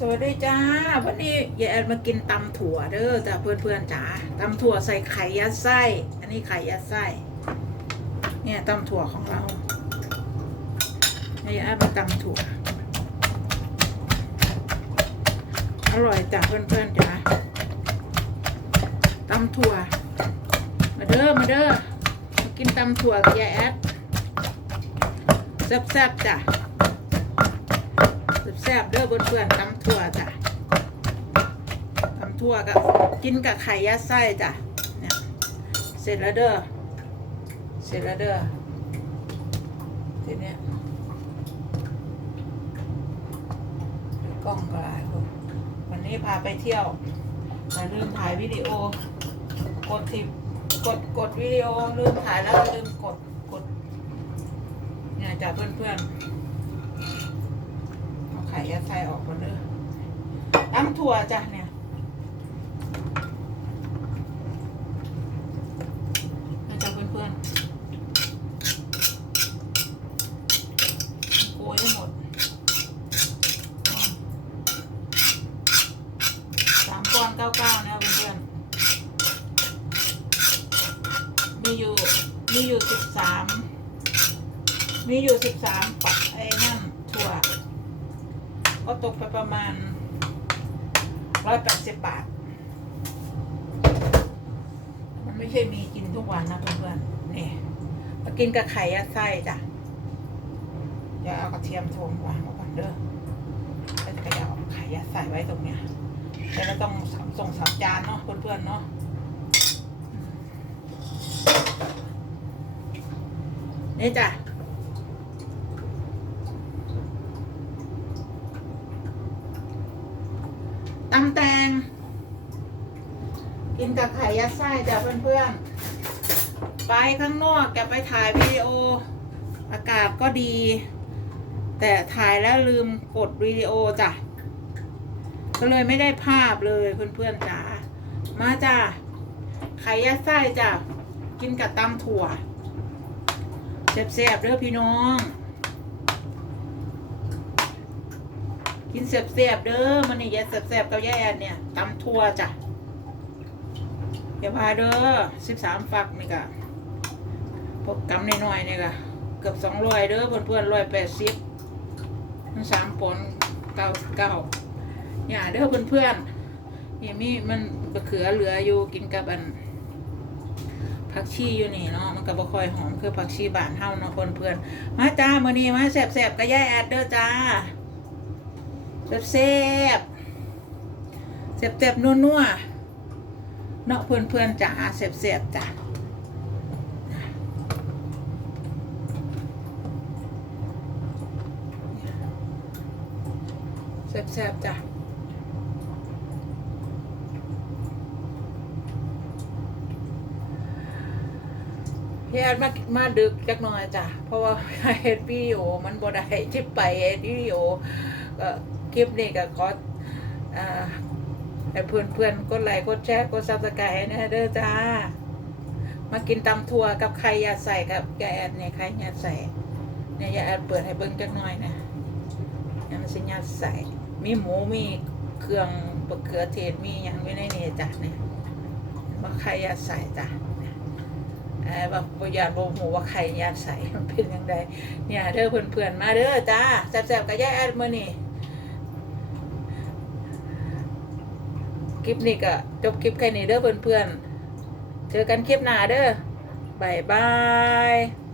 สวัสดีจ้าวันนี้ยายแอนมากินตำถั่วเด้อจ้าเพื่อนๆจ๋าตำถั่วใส่ไข่ยัดไส้ อันนี้ไข่ยัดไส้ เนี่ยตำถั่วของเรายายแอนมาตำถั่ว อร่อยจ้าเพื่อนๆจ๋าตำถั่ว มาเด้อมาเด้อมากินตำถั่วกับยายแอดแซ่บๆจ้ะ แซ่บๆเด้อเพื่อนๆตำถั่วจ้ะตำถั่วกับกินกับไข่ยัดไส้จ้ะเนี่ยเสร็จแล้วเด้อเสร็จแล้วเด้อทีเนี้ยกล้องก็หลายคนวันนี้พาไปเที่ยวแต่ลืมถ่ายวิดีโอกดทิปกดกดวิดีโอลืมถ่ายแล้วลืมกดกดเนี่ยจ้ะเพื่อนๆ ไข่ยัดไส้ออกมาเลยตำถั่วจ้ะเนี่ยนะจ๊ะเพื่อนๆโกยให้หมดสามก้อนเก้าเก้านะเพื่อนๆมีอยู่มีอยู่สิบสามมีอยู่สิบสามปักไอ้นั่นถั่ว ก็ตกไปประมาณร้อยแปดสิบบาท มันไม่ใช่มีกินทุกวันนะเพื่อนๆนี่มากินกับไข่ยัดไส้จ้ะเดี๋ยวเอากระเทียมโทมวางไว้ก่อนเด้อแล้วจะเอาไข่ยัดใส่ไว้ตรงเนี้ยแล้วเราต้องส่งสับจานเนาะเพื่อนๆเนาะนี่จ้ะ ตำแตง กินกับไข่ยัดไส้จ้ะเพื่อนๆ ไปข้างนอกแกไปถ่ายวิดีโอ อากาศก็ดี แต่ถ่ายแล้วลืมกดวิดีโอจ้ะ ก็เลยไม่ได้ภาพเลยเพื่อนๆจ๋ามาจ้ะ ไข่ยัดไส้จ้ะ กินกับตำถั่วแซ่บๆเด้อพี่น้อง กินเสียบๆเด้อมันนี่ยายเสียบๆกับยายแอนเนี่ยตำทั่วจ้ะอย่าพาเด้อสิบสามฝักนี่กะพวกกำน้อยๆนี่กะเกือบสองร้อยเด้อเพื่อนๆร้อยแปดสิบมันสามปอนเก้าเก้าอย่าเด้อเพื่อนๆนี่มีมันบะเขือเหลืออยู่กินกับอันผักชีอยู่นี่เนาะมันก็บ่ค่อยหอมคือผักชีบานเฮาเนาะเพื่อนๆมาจ้ามื้อนี้มาแซ่บๆกับยายแอดเด้อจ้า แซ่บแซ่บแซ่บแซ่บนัวนัวๆเนาะเพื่อนเพื่อนจ๋าแซ่บแซ่บจ้ะแซ่บแซ่บจ้ะเฮียมามาดึกจักหน่อยจ้ะ เพราะว่าเฮ็ดวิดีโอมันบ่ได้ที่ไปเฮ็ดวิดีโอก็ คลิปนี้ก็ขอเพื่อนเพื่อนกดไลค์กดแชร์กดซับสไครต์นะเด้อจ้า มากินตำถั่วกับไข่ยาใส่กับยาแอดเนี่ยไข่ยาใส่เนี่ยยาแอดเปิดให้เบิ่งจักหน่อยนะนี่ยมันสิยาใส่มีหมูมีเครื่องบะเขือเทศมีอย่างอยู่ในนี้จ้ะเนี่ยมาไข่ยาใส่จ้ะเนี่ยเออบอกบอยากรู้หมูว่าไข่ยาใส่มันเป็นยังไงเนี่ยเด้อเพื่อนๆมาเด้อจ้าแซ่บๆกับยาแอดมื้อนี้ คลิปนี้ก็จบคลิปแค่นี้เด้อเพื่อนๆเจอกันคลิปหน้าเด้อบายบาย